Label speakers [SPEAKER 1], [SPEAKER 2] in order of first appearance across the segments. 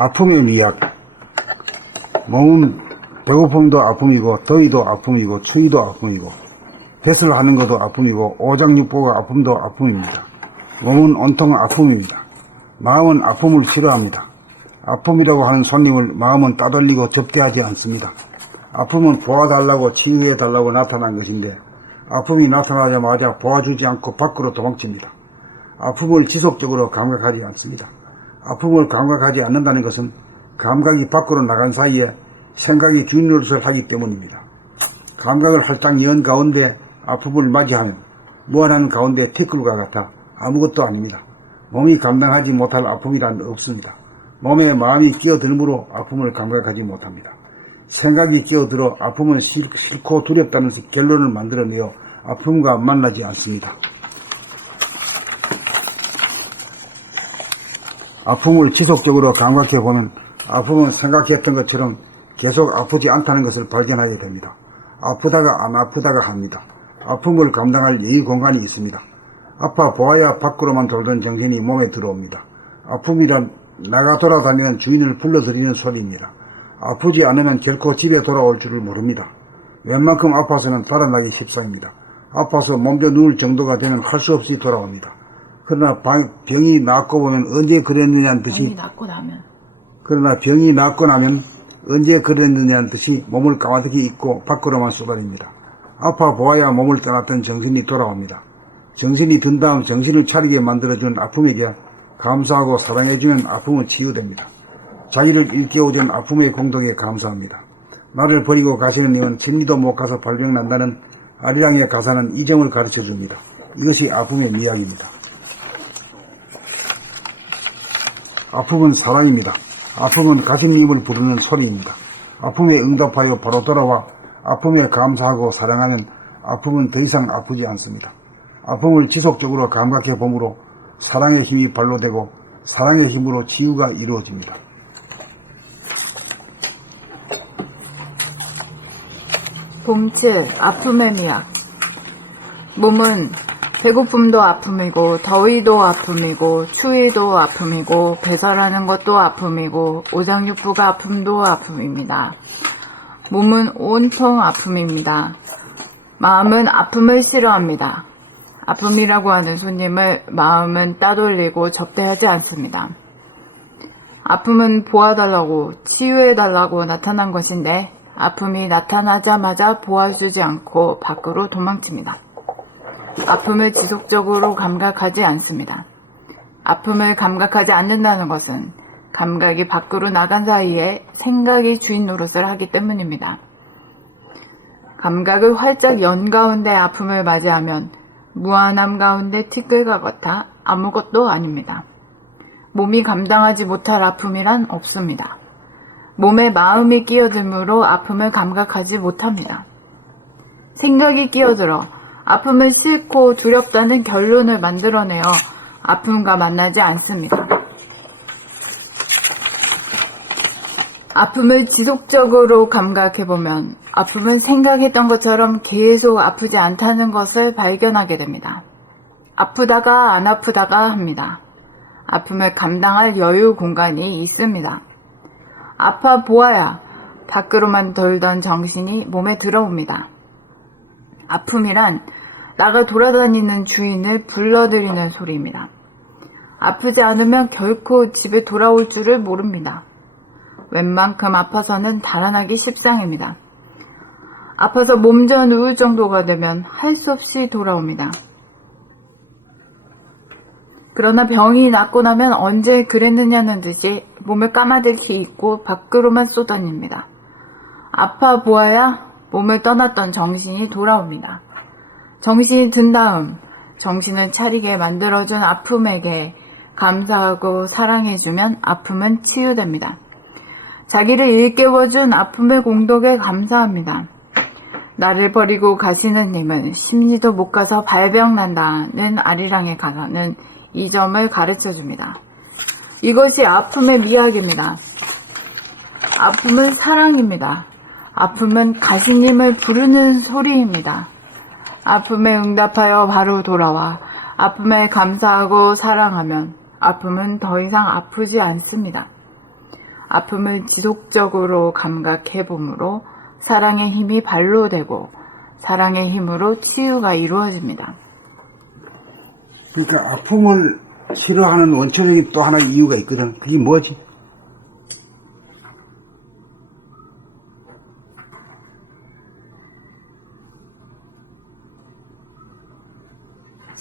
[SPEAKER 1] 아픔의 미약. 몸은 배고픔도 아픔이고 더위도 아픔이고 추위도 아픔이고 뱃을 하는 것도 아픔이고 오장육부가 아픔도 아픔입니다. 몸은 온통 아픔입니다. 마음은 아픔을 싫어합니다. 아픔이라고 하는 손님을 마음은 따돌리고 접대하지 않습니다. 아픔은 보아달라고 치유해달라고 나타난 것인데 아픔이 나타나자마자 보아주지 않고 밖으로 도망칩니다. 아픔을 지속적으로 감각하지 않습니다. 아픔을 감각하지 않는다는 것은 감각이 밖으로 나간 사이에 생각이 주인 노릇을 하기 때문입니다. 감각을 할당 연 가운데 아픔을 맞이하면 무한한 가운데 티끌과 같아 아무것도 아닙니다. 몸이 감당하지 못할 아픔이란 없습니다. 몸에 마음이 끼어들므로 아픔을 감각하지 못합니다. 생각이 끼어들어 아픔은 싫, 싫고 두렵다는 결론을 만들어내어 아픔과 만나지 않습니다. 아픔을 지속적으로 감각해 보면 아픔은 생각했던 것처럼 계속 아프지 않다는 것을 발견하게 됩니다. 아프다가 안 아프다가 합니다. 아픔을 감당할 예의 공간이 있습니다. 아파 보아야 밖으로만 돌던 정신이 몸에 들어옵니다. 아픔이란 나가 돌아다니는 주인을 불러들이는 소리입니다. 아프지 않으면 결코 집에 돌아올 줄을 모릅니다. 웬만큼 아파서는 달아나기 십상입니다. 아파서 몸져 누울 정도가 되면 할수 없이 돌아옵니다. 그러나 방- 병이 낫고 보면 언제 그랬느냐는 듯이
[SPEAKER 2] 병이 낫고 나면
[SPEAKER 1] 그러나 병이 낫고 나면 언제 그랬느냐는 듯이 몸을 까마득히 잊고 밖으로만 쏟아집니다. 아파 보아야 몸을 떠났던 정신이 돌아옵니다. 정신이 든 다음 정신을 차리게 만들어준 아픔에게 감사하고 사랑해주면 아픔은 치유됩니다. 자기를 일깨워준 아픔의 공덕에 감사합니다. 나를 버리고 가시는 님은 진리도 못 가서 발병난다는 아리랑의 가사는 이 점을 가르쳐 줍니다. 이것이 아픔의 미학입니다. 아픔은 사랑입니다. 아픔은 가신님을 부르는 소리입니다. 아픔에 응답하여 바로 돌아와 아픔에 감사하고 사랑하면 아픔은 더 이상 아프지 않습니다. 아픔을 지속적으로 감각해 봄으로 사랑의 힘이 발로되고 사랑의 힘으로 치유가 이루어집니다.
[SPEAKER 2] 봄칠 아픔의 미학 몸은 배고픔도 아픔이고 더위도 아픔이고 추위도 아픔이고 배설하는 것도 아픔이고 오장육부가 아픔도 아픔입니다. 몸은 온통 아픔입니다. 마음은 아픔을 싫어합니다. 아픔이라고 하는 손님을 마음은 따돌리고 접대하지 않습니다. 아픔은 보아달라고 치유해달라고 나타난 것인데 아픔이 나타나자마자 보아주지 않고 밖으로 도망칩니다. 아픔을 지속적으로 감각하지 않습니다. 아픔을 감각하지 않는다는 것은 감각이 밖으로 나간 사이에 생각이 주인 노릇을 하기 때문입니다. 감각을 활짝 연 가운데 아픔을 맞이하면 무한함 가운데 티끌과 같아 아무것도 아닙니다. 몸이 감당하지 못할 아픔이란 없습니다. 몸에 마음이 끼어들므로 아픔을 감각하지 못합니다. 생각이 끼어들어 아픔을 싫고 두렵다는 결론을 만들어내어 아픔과 만나지 않습니다. 아픔을 지속적으로 감각해보면 아픔은 생각했던 것처럼 계속 아프지 않다는 것을 발견하게 됩니다. 아프다가 안 아프다가 합니다. 아픔을 감당할 여유 공간이 있습니다. 아파 보아야 밖으로만 돌던 정신이 몸에 들어옵니다. 아픔이란 나가 돌아다니는 주인을 불러들이는 소리입니다. 아프지 않으면 결코 집에 돌아올 줄을 모릅니다. 웬만큼 아파서는 달아나기 십상입니다. 아파서 몸져 누울 정도가 되면 할 수 없이 돌아옵니다. 그러나 병이 낫고 나면 언제 그랬느냐는 듯이 몸을 까마득히 잊고 밖으로만 쏟아집니다. 아파 보아야 몸을 떠났던 정신이 돌아옵니다. 정신이 든 다음 정신을 차리게 만들어준 아픔에게 감사하고 사랑해주면 아픔은 치유됩니다. 자기를 일깨워준 아픔의 공덕에 감사합니다. 나를 버리고 가시는 님은 심리도 못 가서 발병난다는 아리랑의 가사는 이 점을 가르쳐 줍니다. 이것이 아픔의 미학입니다. 아픔은 사랑입니다. 아픔은 가시님을 부르는 소리입니다. 아픔에 응답하여 바로 돌아와 아픔에 감사하고 사랑하면 아픔은 더 이상 아프지 않습니다. 아픔을 지속적으로 감각해 봄으로 사랑의 힘이 발로 되고 사랑의 힘으로 치유가 이루어집니다.
[SPEAKER 1] 그러니까 아픔을 싫어하는 원초적인 또 하나의 이유가 있거든. 그게 뭐지?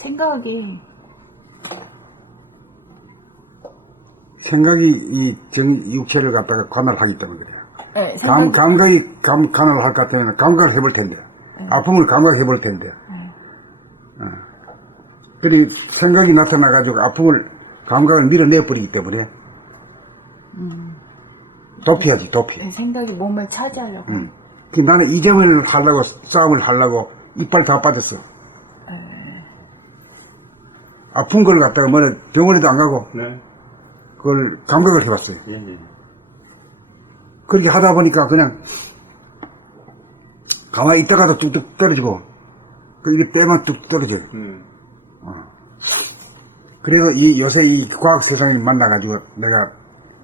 [SPEAKER 2] 생각이
[SPEAKER 1] 생각이 이 정, 육체를 갖다가 관할하기 때문에 그래요.
[SPEAKER 2] 네,
[SPEAKER 1] 감,
[SPEAKER 2] 생각이
[SPEAKER 1] 감각이 감, 관할할 것 같으면 감각을 해볼 텐데. 아픔을 감각해 볼 텐데.
[SPEAKER 2] 네.
[SPEAKER 1] 어. 그리고 생각이 나타나가지고 아픔을, 감각을 밀어내버리기 때문에. 도피하지, 도피.
[SPEAKER 2] 네, 생각이 몸을 차지하려고
[SPEAKER 1] 음. 그 나는 이 점을 하려고, 싸움을 하려고 이빨 다 빠졌어. 아픈 걸 갖다가 뭐 병원에도 안 가고
[SPEAKER 3] 네.
[SPEAKER 1] 그걸 감각을 해봤어요.
[SPEAKER 3] 예, 예.
[SPEAKER 1] 그렇게 하다 보니까 그냥 가만히 있다가도 뚝뚝 떨어지고 그 이게 때만 뚝 떨어져요.
[SPEAKER 3] 음.
[SPEAKER 1] 그래서 이 요새 이 과학 세상에 만나가지고 내가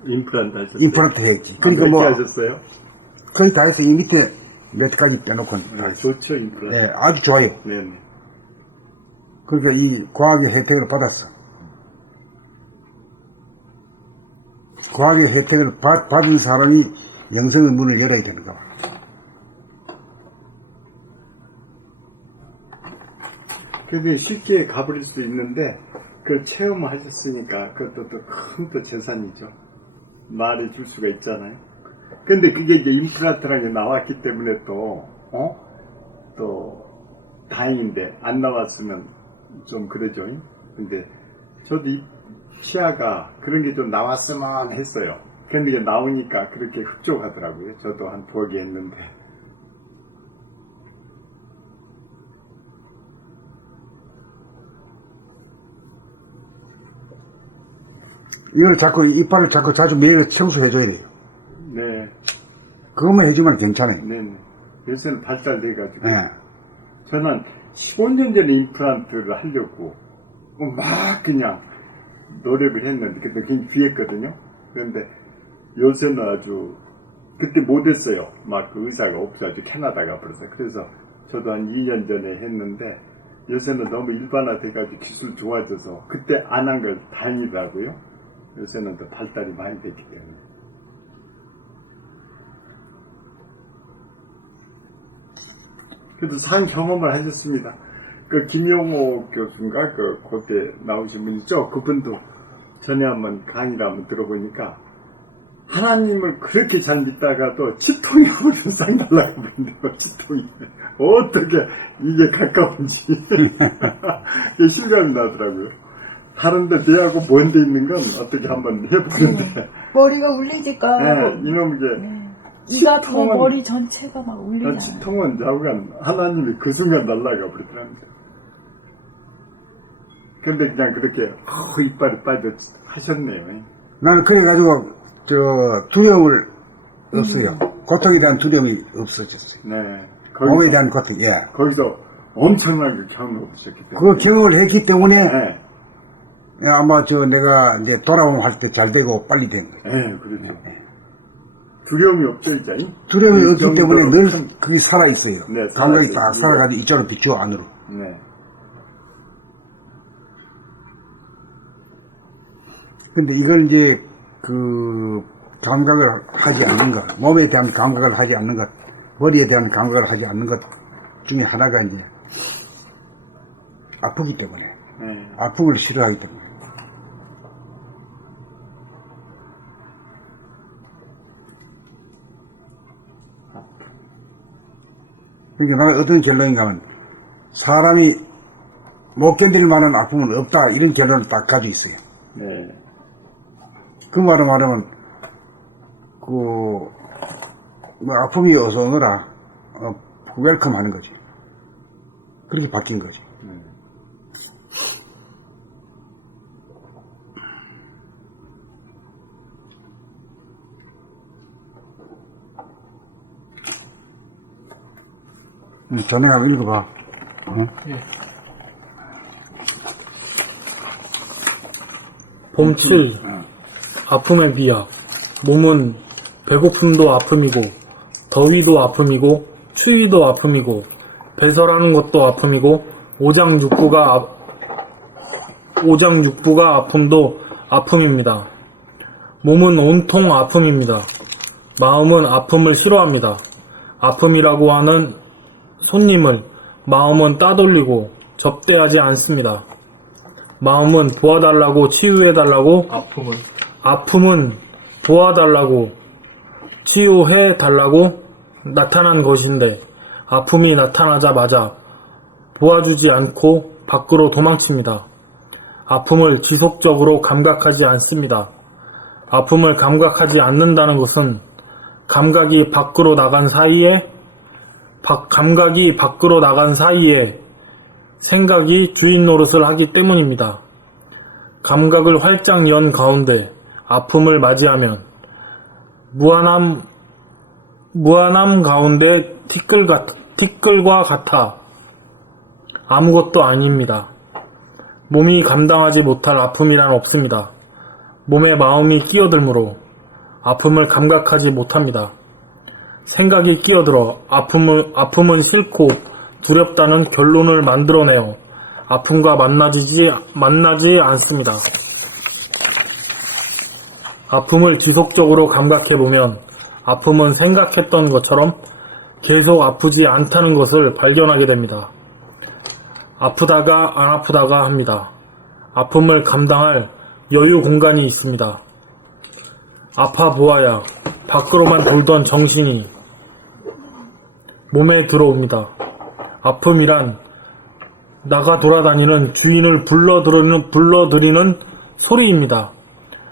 [SPEAKER 3] 임플란트 하셨어요?
[SPEAKER 1] 임플란트 했지.
[SPEAKER 3] 아,
[SPEAKER 1] 그러니까 뭐
[SPEAKER 3] 하셨어요?
[SPEAKER 1] 거의 다 했어. 이 밑에 몇 가지 빼놓고
[SPEAKER 3] 아, 좋죠, 임플란트.
[SPEAKER 1] 예, 아주 좋아요.
[SPEAKER 3] 네, 네.
[SPEAKER 1] 그러니까 이 과학의 혜택을 받았어. 과학의 혜택을 받, 받은 사람이 영성의 문을 열어야 되는가 봐.
[SPEAKER 3] 그게 쉽게 가버릴 수 있는데, 그걸 체험하셨으니까 그것도 또 큰 또 재산이죠. 말해 줄 수가 있잖아요. 근데 그게 이제 임플란트라는 게 나왔기 때문에 또, 어? 또, 다행인데, 안 나왔으면 좀 그러죠. 근데 저도 이 치아가 그런 게 좀 나왔으면 했어요. 근데 이게 나오니까 그렇게 흡족하더라고요. 저도 한 두어 개 했는데.
[SPEAKER 1] 이걸 자꾸 이빨을 자꾸 자주 매일 청소해줘야 돼요.
[SPEAKER 3] 네,
[SPEAKER 1] 그것만 해주면 괜찮아요.
[SPEAKER 3] 네, 네. 요새는 발달돼가지고.
[SPEAKER 1] 예.
[SPEAKER 3] 저는 15년 전에 임플란트를 하려고 막 그냥 노력을 했는데 그때 굉장히 귀했거든요. 그런데 요새는 아주 그때 못했어요. 막 그 의사가 없어가지고 캐나다 가버려서 그래서 저도 한 2년 전에 했는데 요새는 너무 일반화돼가지고 기술 좋아져서 그때 안 한 걸 다행이더라고요. 요새는 더 발달이 많이 됐기 때문에. 그래도 산 경험을 하셨습니다. 그 김용호 교수인가 그 그때 나오신 분 있죠. 그분도 전에 한번 강의를 한번 들어보니까 하나님을 그렇게 잘 믿다가도 치통이 오면 상 달라고 그러는데요. 치통이 어떻게 이게 가까운지 실감이 나더라고요. 다른데 대하고 먼데 있는 건 어떻게 한번 해보는데
[SPEAKER 2] 머리가 울리지까
[SPEAKER 3] 네, 이놈 게
[SPEAKER 2] 이가 더
[SPEAKER 3] 치통은-
[SPEAKER 2] 머리 전체가
[SPEAKER 3] 막난
[SPEAKER 2] 울리잖아요.
[SPEAKER 3] 치통은 좌우간 하나님이 그 순간 날라가 버리더랍니다. 근데 그냥 그렇게 어, 이빨이 빠져 하셨네요.
[SPEAKER 1] 나는 그래가지고 저 두려움을 없어요. 고통에 대한 두려움이 없어졌어요.
[SPEAKER 3] 네.
[SPEAKER 1] 몸에
[SPEAKER 3] 거기서,
[SPEAKER 1] 대한 고통, 예.
[SPEAKER 3] 거기서 엄청나게 경험을 하셨기 때문에.
[SPEAKER 1] 그 경험을 했기 때문에
[SPEAKER 3] 네.
[SPEAKER 1] 예, 아마 저 내가 이제 돌아오면 할때 잘 되고 빨리 된 거예요.
[SPEAKER 3] 네, 그렇죠. 두려움이 없죠, 이제.
[SPEAKER 1] 두려움이
[SPEAKER 3] 그
[SPEAKER 1] 없기 때문에 늘
[SPEAKER 3] 큰-
[SPEAKER 1] 그게 살아있어요.
[SPEAKER 3] 네,
[SPEAKER 1] 감각이
[SPEAKER 3] 살아있어요.
[SPEAKER 1] 딱 살아가지고 이쪽으로 비추어 안으로.
[SPEAKER 3] 네.
[SPEAKER 1] 근데 이걸 이제 그 감각을 하지 않는 것, 몸에 대한 감각을 하지 않는 것, 머리에 대한 감각을 하지 않는 것 중에 하나가 이제 아프기 때문에,
[SPEAKER 3] 네.
[SPEAKER 1] 아픔을 싫어하기 때문에. 그러니까 나는 어떤 결론인가 하면 사람이 못 견딜 만한 아픔은 없다 이런 결론을 딱 가지고 있어요.
[SPEAKER 3] 네.
[SPEAKER 1] 그 말을 말하면 그 뭐 아픔이 어서 오너라 어, 웰컴 하는 거죠. 그렇게 바뀐 거죠. 전에 한번 읽어봐. 어?
[SPEAKER 4] 봄칠, 아픔의 비약, 몸은 배고픔도 아픔이고 더위도 아픔이고 추위도 아픔이고 배설하는 것도 아픔이고 오장육부가 아- 오장육부가 아픔도 아픔입니다. 몸은 온통 아픔입니다. 마음은 아픔을 싫어합니다. 아픔이라고 하는 손님을 마음은 따돌리고 접대하지 않습니다. 마음은 도와달라고 치유해달라고
[SPEAKER 5] 아픔은
[SPEAKER 4] 아픔은 도와달라고 치유해달라고 나타난 것인데 아픔이 나타나자마자 도와주지 않고 밖으로 도망칩니다. 아픔을 지속적으로 감각하지 않습니다. 아픔을 감각하지 않는다는 것은 감각이 밖으로 나간 사이에 바- 감각이 밖으로 나간 사이에 생각이 주인 노릇을 하기 때문입니다. 감각을 활짝 연 가운데 아픔을 맞이하면 무한함 무한함 가운데 티끌 같, 티끌과 같아 아무것도 아닙니다. 몸이 감당하지 못할 아픔이란 없습니다. 몸에 마음이 끼어들므로 아픔을 감각하지 못합니다. 생각이 끼어들어 아픔을, 아픔은 싫고 두렵다는 결론을 만들어내어 아픔과 만나지, 만나지 않습니다. 아픔을 지속적으로 감각해보면 아픔은 생각했던 것처럼 계속 아프지 않다는 것을 발견하게 됩니다. 아프다가 안 아프다가 합니다. 아픔을 감당할 여유 공간이 있습니다. 아파 보아야 밖으로만 돌던 정신이 몸에 들어옵니다. 아픔이란 나가 돌아다니는 주인을 불러들이는, 불러들이는 소리입니다.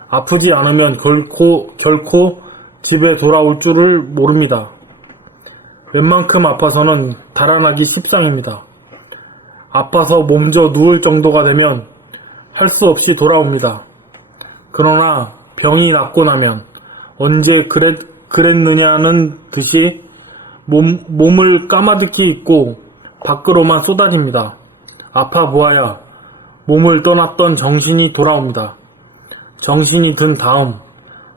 [SPEAKER 4] 아프지 않으면 결코, 결코 집에 돌아올 줄을 모릅니다. 웬만큼 아파서는 달아나기 십상입니다. 아파서 몸져 누울 정도가 되면 할 수 없이 돌아옵니다. 그러나 병이 낫고 나면 언제 그랬, 그랬느냐는 듯이 몸, 몸을 까마득히 입고 밖으로만 쏟아집니다. 아파 보아야 몸을 떠났던 정신이 돌아옵니다. 정신이 든 다음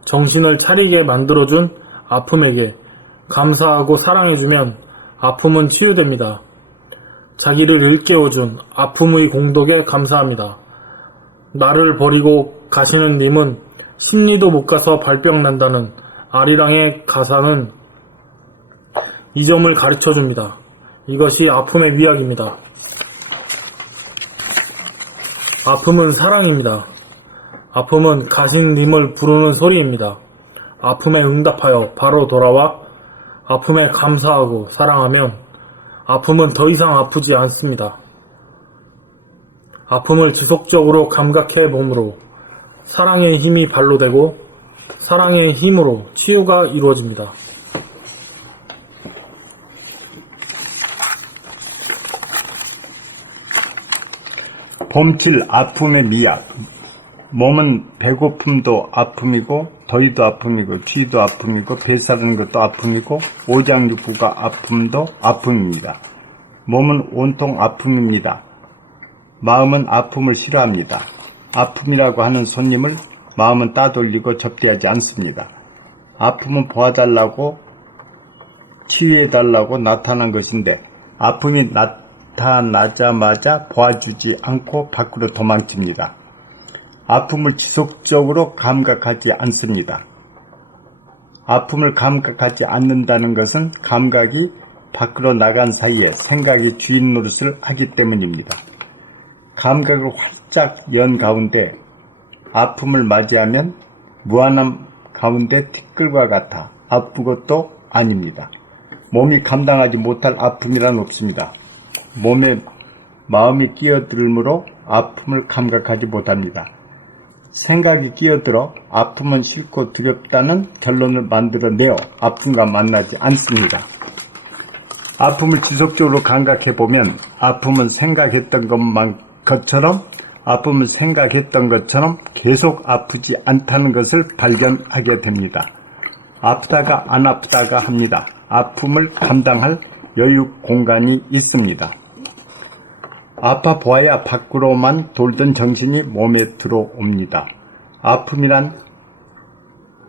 [SPEAKER 4] 정신을 차리게 만들어준 아픔에게 감사하고 사랑해주면 아픔은 치유됩니다. 자기를 일깨워준 아픔의 공덕에 감사합니다. 나를 버리고 가시는 님은 심리도 못 가서 발병 난다는 아리랑의 가사는 이 점을 가르쳐 줍니다. 이것이 아픔의 위약입니다. 아픔은 사랑입니다. 아픔은 가신 님을 부르는 소리입니다. 아픔에 응답하여 바로 돌아와 아픔에 감사하고 사랑하면 아픔은 더 이상 아프지 않습니다. 아픔을 지속적으로 감각해 봄으로 사랑의 힘이 발로 되고 사랑의 힘으로 치유가 이루어집니다.
[SPEAKER 3] 봄칠 아픔의 미약. 몸은 배고픔도 아픔이고 더위도 아픔이고 추위도 아픔이고 배사르는 것도 아픔이고 오장육부가 아픔도 아픔입니다. 몸은 온통 아픔입니다. 마음은 아픔을 싫어합니다. 아픔이라고 하는 손님을 마음은 따돌리고 접대하지 않습니다. 아픔은 보아달라고 치유해달라고 나타난 것인데 아픔이 나타나자마자 보아주지 않고 밖으로 도망칩니다. 아픔을 지속적으로 감각하지 않습니다. 아픔을 감각하지 않는다는 것은 감각이 밖으로 나간 사이에 생각이 주인 노릇을 하기 때문입니다. 감각을 활 짝연 가운데 아픔을 맞이하면 무한함 가운데 티끌과 같아 아픈 것도 아닙니다. 몸이 감당하지 못할 아픔이란 없습니다. 몸에 마음이 끼어들므로 아픔을 감각하지 못합니다. 생각이 끼어들어 아픔은 싫고 두렵다는 결론을 만들어내어 아픔과 만나지 않습니다. 아픔을 지속적으로 감각해 보면 아픔은 생각했던 것만 것처럼 아픔을 생각했던 것처럼 계속 아프지 않다는 것을 발견하게 됩니다. 아프다가 안 아프다가 합니다. 아픔을 감당할 여유 공간이 있습니다. 아파 보아야 밖으로만 돌던 정신이 몸에 들어옵니다. 아픔이란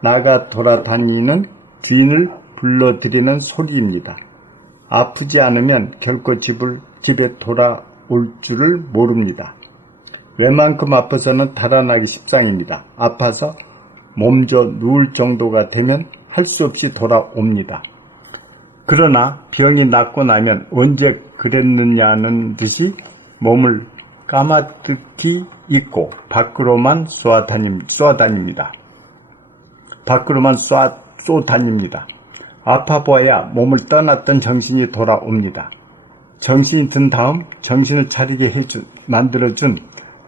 [SPEAKER 3] 나가 돌아다니는 주인을 불러들이는 소리입니다. 아프지 않으면 결코 집을, 집에 돌아올 줄을 모릅니다. 웬만큼 아파서는 달아나기 십상입니다. 아파서 몸져 누울 정도가 되면 할 수 없이 돌아옵니다. 그러나 병이 낫고 나면 언제 그랬느냐는 듯이 몸을 까마득히 잊고 밖으로만 쏘아다닙, 쏘아다닙니다. 밖으로만 쏘아, 쏘다닙니다. 아파 보아야 몸을 떠났던 정신이 돌아옵니다. 정신이 든 다음 정신을 차리게 해주, 만들어준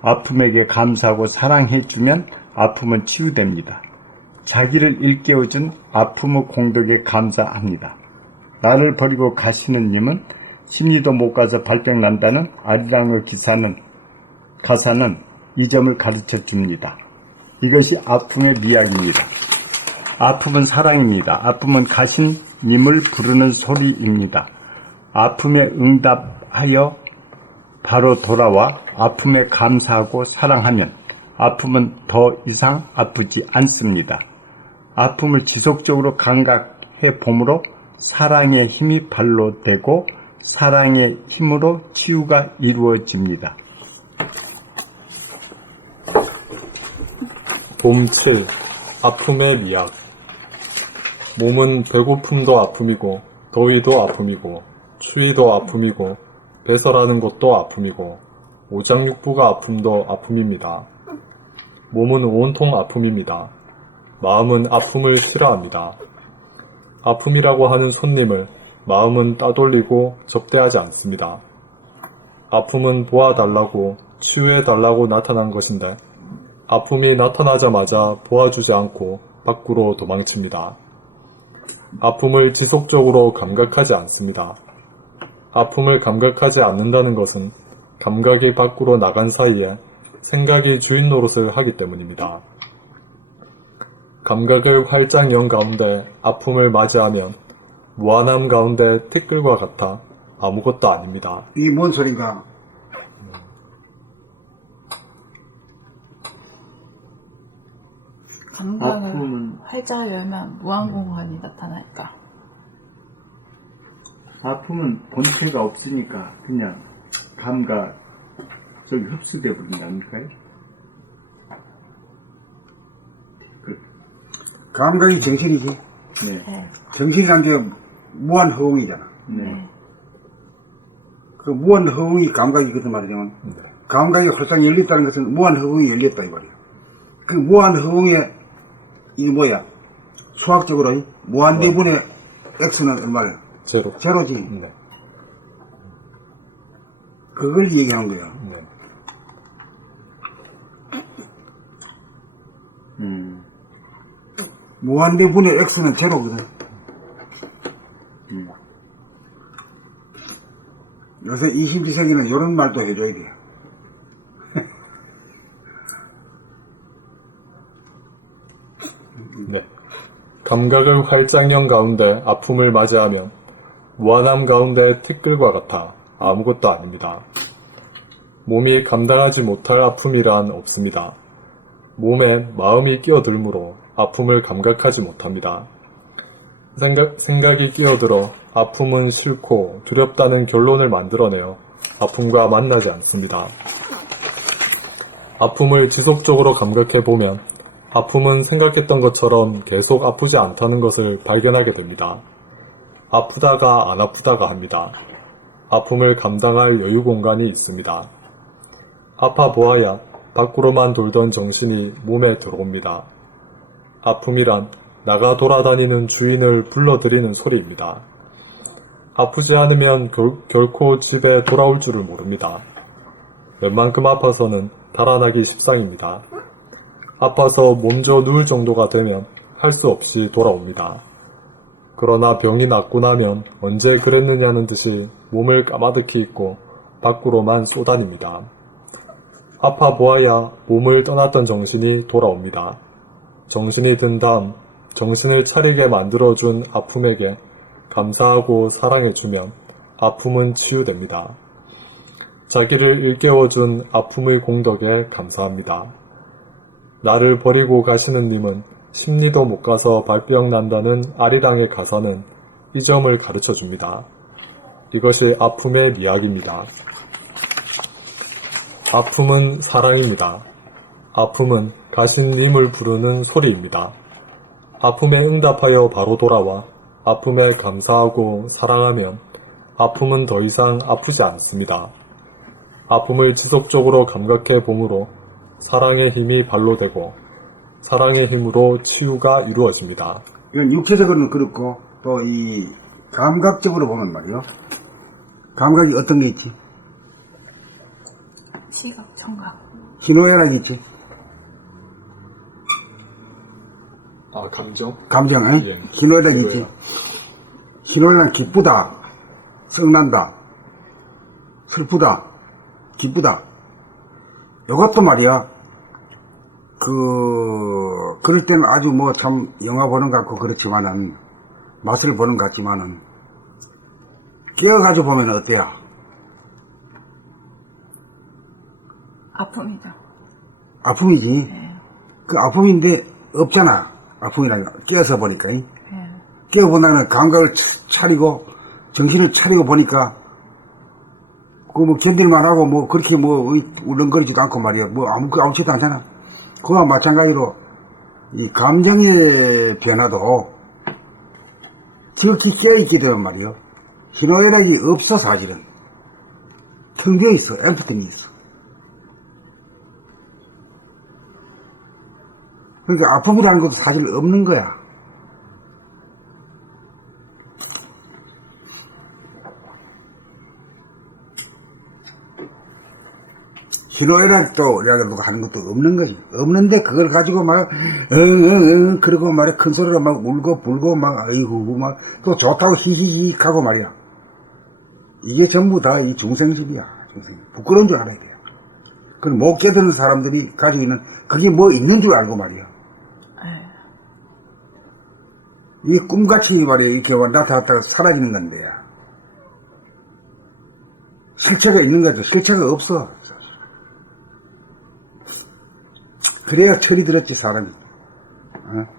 [SPEAKER 3] 아픔에게 감사하고 사랑해주면 아픔은 치유됩니다. 자기를 일깨워준 아픔의 공덕에 감사합니다. 나를 버리고 가시는 님은 심리도 못 가서 발병 난다는 아리랑의 기사는 가사는 이 점을 가르쳐 줍니다. 이것이 아픔의 미학입니다. 아픔은 사랑입니다. 아픔은 가신 님을 부르는 소리입니다. 아픔에 응답하여 바로 돌아와 아픔에 감사하고 사랑하면 아픔은 더 이상 아프지 않습니다. 아픔을 지속적으로 감각해 봄으로 사랑의 힘이 발로 되고 사랑의 힘으로 치유가 이루어집니다.
[SPEAKER 5] 봄 7. 아픔의 미학. 몸은 배고픔도 아픔이고, 더위도 아픔이고, 추위도 아픔이고, 배설하는 것도 아픔이고, 오장육부가 아픔도 아픔입니다. 몸은 온통 아픔입니다. 마음은 아픔을 싫어합니다. 아픔이라고 하는 손님을 마음은 따돌리고 접대하지 않습니다. 아픔은 보아달라고, 치유해달라고 나타난 것인데, 아픔이 나타나자마자 보아주지 않고 밖으로 도망칩니다. 아픔을 지속적으로 감각하지 않습니다. 아픔을 감각하지 않는다는 것은 감각이 밖으로 나간 사이에 생각이 주인 노릇을 하기 때문입니다. 감각을 활짝 연 가운데 아픔을 맞이하면 무한함 가운데 티끌과 같아 아무것도 아닙니다.
[SPEAKER 1] 이게 뭔 소린가?
[SPEAKER 2] 감각을
[SPEAKER 3] 아픔은-
[SPEAKER 2] 활짝 열면 무한공간이 나타날까?
[SPEAKER 3] 아픔은 본체가 없으니까 그냥 감각 저기 흡수돼 버린 게 아닐까요? 그,
[SPEAKER 1] 감각이 정신이지.
[SPEAKER 3] 네,
[SPEAKER 2] 네.
[SPEAKER 1] 정신이란 게 무한 허웅이잖아.
[SPEAKER 3] 네.
[SPEAKER 2] 네.
[SPEAKER 1] 그 무한 허웅이 감각이거든 말이지만 감각이 활짝 열렸다는 것은 무한 허웅이 열렸다 이 말이야. 그 무한 허웅의 이게 뭐야? 수학적으로 이 무한 대분의 x는 얼마야?
[SPEAKER 5] 제로.
[SPEAKER 1] 제로지.
[SPEAKER 5] 네.
[SPEAKER 1] 그걸 얘기하는 거야.
[SPEAKER 5] 네.
[SPEAKER 3] 음,
[SPEAKER 1] 무한대분의 x는 제로거든.
[SPEAKER 3] 음.
[SPEAKER 1] 요새 21세기는 이런 말도 해줘야 돼요.
[SPEAKER 5] 네. 감각을 활짝 연 가운데 아픔을 맞이하면 무한함 가운데 티끌과 같아 아무것도 아닙니다. 몸이 감당하지 못할 아픔이란 없습니다. 몸에 마음이 끼어들므로 아픔을 감각하지 못합니다. 생각, 생각이 끼어들어 아픔은 싫고 두렵다는 결론을 만들어내어 아픔과 만나지 않습니다. 아픔을 지속적으로 감각해 보면 아픔은 생각했던 것처럼 계속 아프지 않다는 것을 발견하게 됩니다. 아프다가 안 아프다가 합니다. 아픔을 감당할 여유 공간이 있습니다. 아파 보아야 밖으로만 돌던 정신이 몸에 들어옵니다. 아픔이란 나가 돌아다니는 주인을 불러들이는 소리입니다. 아프지 않으면 결, 결코 집에 돌아올 줄을 모릅니다. 웬만큼 아파서는 달아나기 십상입니다. 아파서 몸져 누울 정도가 되면 할 수 없이 돌아옵니다. 그러나 병이 낫고 나면 언제 그랬느냐는 듯이 몸을 까마득히 잊고 밖으로만 쏘다닙니다. 아파 보아야 몸을 떠났던 정신이 돌아옵니다. 정신이 든 다음 정신을 차리게 만들어준 아픔에게 감사하고 사랑해주면 아픔은 치유됩니다. 자기를 일깨워준 아픔의 공덕에 감사합니다. 나를 버리고 가시는 님은 심리도 못 가서 발병 난다는 아리랑의 가사는 이 점을 가르쳐 줍니다. 이것이 아픔의 미학입니다. 아픔은 사랑입니다. 아픔은 가신님을 부르는 소리입니다. 아픔에 응답하여 바로 돌아와 아픔에 감사하고 사랑하면 아픔은 더 이상 아프지 않습니다. 아픔을 지속적으로 감각해 봄으로 사랑의 힘이 발로 되고 사랑의 힘으로 치유가 이루어집니다.
[SPEAKER 1] 이건 육체적으로는 그렇고 또 이 감각적으로 보면 말이요. 감각이 어떤 게 있지?
[SPEAKER 2] 시각, 청각.
[SPEAKER 1] 희노애락이 있지.
[SPEAKER 5] 아, 감정?
[SPEAKER 1] 감정, 에?
[SPEAKER 5] 예.
[SPEAKER 1] 희노애락이 있지. 희노애락 기쁘다, 성난다, 슬프다, 기쁘다. 이것도 말이야. 그, 그럴 때는 아주 뭐 참 영화 보는 것 같고 그렇지만은, 맛을 보는 것 같지만은, 깨어가지고 보면 어때요?
[SPEAKER 2] 아픔이죠.
[SPEAKER 1] 아픔이지.
[SPEAKER 2] 네.
[SPEAKER 1] 그 아픔인데 없잖아. 아픔이라는 거. 깨어서 보니까. 이.
[SPEAKER 2] 네.
[SPEAKER 1] 깨어본다는 감각을 차- 차리고 정신을 차리고 보니까 그 뭐 견딜만 하고 뭐 그렇게 뭐 의- 울렁거리지도 않고 말이야. 뭐 아무 아무렇지도 않잖아. 그와 마찬가지로 이 감정의 변화도 지극히 깨어있게 되면 말이요. 희노애락이 없어 사실은. 텅 비어 있어. 엠프팅이 있어. 그러니까 아픔이라는 것도 사실 없는 거야. 희노애락도 이라고 하는 것도 없는 거지. 없는데 그걸 가지고 막, 응응응 그러고 말이야. 큰 소리로 막 울고 불고 막, 아이고, 막, 또 좋다고 히히히 하고 말이야. 이게 전부 다 이 중생집이야. 중생. 부끄러운 줄 알아야 돼요. 그럼 못 깨닫는 사람들이 가지고 있는, 그게 뭐 있는 줄 알고 말이야.
[SPEAKER 2] 네.
[SPEAKER 1] 이게 꿈같이 말이야. 이렇게 나타났다가 사라지는 건데. 실체가 있는 거죠. 실체가 없어. 그래야 철이 들었지, 사람이. 어?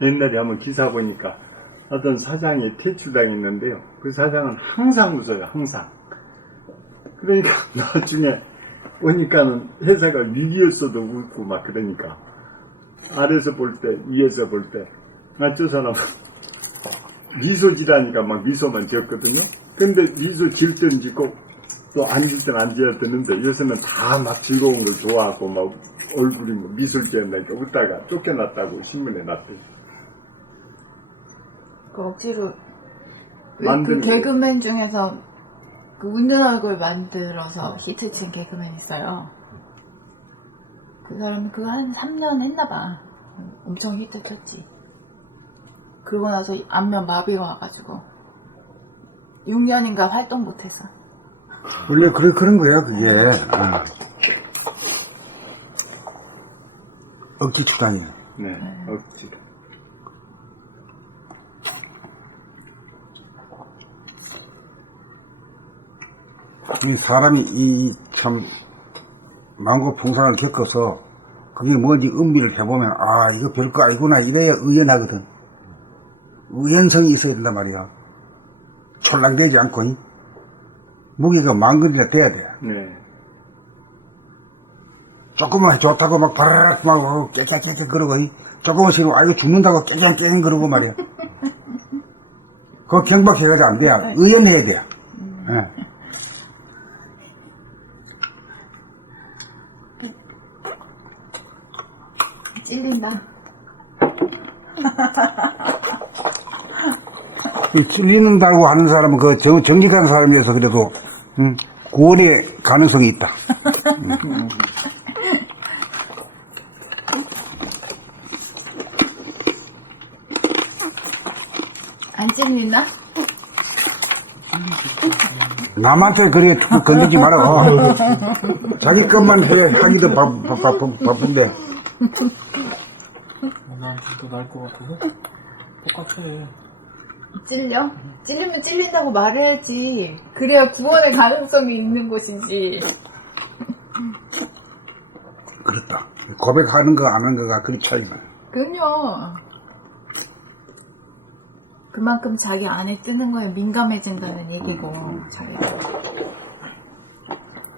[SPEAKER 3] 옛날에 한번 기사 보니까 어떤 사장이 퇴출당했는데요. 그 사장은 항상 웃어요, 항상. 그러니까 나중에 보니까는 회사가 위기였어도 웃고 막 그러니까 아래서 볼 때, 위에서 볼 때, 아, 저 사람은 미소 지라니까 막 미소만 지었거든요. 근데 미소 질땐 짓고 또 앉을 땐 앉아야 되는데 요새는 다 막 즐거운 걸 좋아하고 막 얼굴이 뭐 미술 지었다니까 웃다가 쫓겨났다고 신문에 났대요.
[SPEAKER 2] 그 억지로 그
[SPEAKER 3] 만드는
[SPEAKER 2] 개그맨 중에서 그 웃는 얼굴 만들어서 히트친 개그맨 있어요. 그 사람이 그거 한 3년 했나봐. 엄청 히트 쳤지. 그러고 나서 안면 마비가 와가지고 6년인가 활동 못했어.
[SPEAKER 1] 원래 그래, 그런 거야, 그게. 어. 억지 추단이야.
[SPEAKER 3] 네, 억지로.
[SPEAKER 1] 이 사람이 이 참 망고 풍상을 겪어서 그게 뭔지 음미를 해보면 아 이거 별거 아니구나 이래야 의연하거든 의연성이 있어야 된단 말이야 촐랑대지 않고 이. 무게가 만근이나 돼야 돼
[SPEAKER 3] 네.
[SPEAKER 1] 조금만 좋다고 막 바라락 막 깨깨깨깨 그러고 이. 조금만 싫으면 아 이거 죽는다고 깨갱깨갱 그러고 말이야 그거 경박해가지고 안 돼. 의연해야 돼. 예.
[SPEAKER 2] 찔린다.
[SPEAKER 1] 이 찔리는 다고 하는 사람은 그 정, 정직한 사람이어서 그래도 음, 구원의 가능성이 있다.
[SPEAKER 2] 안 찔린다?
[SPEAKER 1] 남한테 그래 툭 건들지 마라. 자기 것만 해 하기도 바, 바, 바, 바, 바쁜데
[SPEAKER 4] 난더 나을 것 같아서 똑같아.
[SPEAKER 2] 찔려? 찔리면 찔린다고 말해야지. 그래야 구원의 가능성이 있는 것이지.
[SPEAKER 1] 그렇다. 고백하는 거 안 하는 거가 그리 차이나.
[SPEAKER 2] 그럼요. 그만큼 자기 안에 뜨는 거에 민감해진다는 얘기고, 자기가.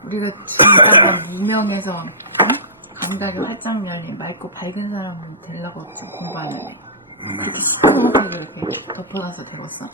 [SPEAKER 2] 우리가 진짜 무명해서, 응? 감각이 활짝 열린 맑고 밝은 사람은 되려고 지금 공부하는데, 이렇게 시커멓게 이렇게 덮어놔서 데웠어?